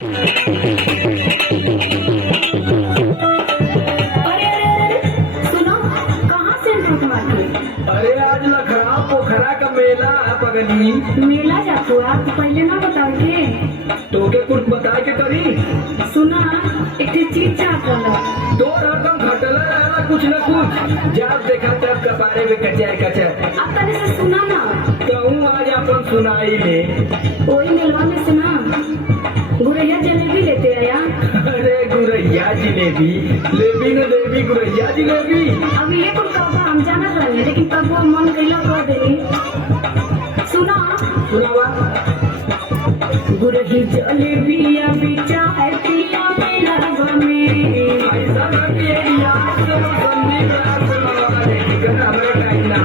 अरे अरे अरे सुनो, कहाँ से अरे आज लखड़ा पोखरा का मेला है पगली। मेला जातू आप पहले ना बताओ के। तोके कुछ बता के करी। सुना एक चीज चाहत वाला दो रकम घटला रहला कुछ न कुछ। जब देखा तब कपारे में कचर कचर। अब तने से सुना ना, कहूँ आज अपन सुनाई ले। वही मेलवा में सुना गुरैया जलेबी लेते आया। अरे गुरैया जिलेबी लेबी न देवी गुरैया जिलेबी। अब ये कुछ कहबा हम जाना रहे, लेकिन तब वो मन कैला कर देनी। सुना सुनावा। गुरही जलेबिया बिचा है पिया मेला में। ऐसा न कि याद से संदीप रात से मारा है कि हमरा टाइम ना।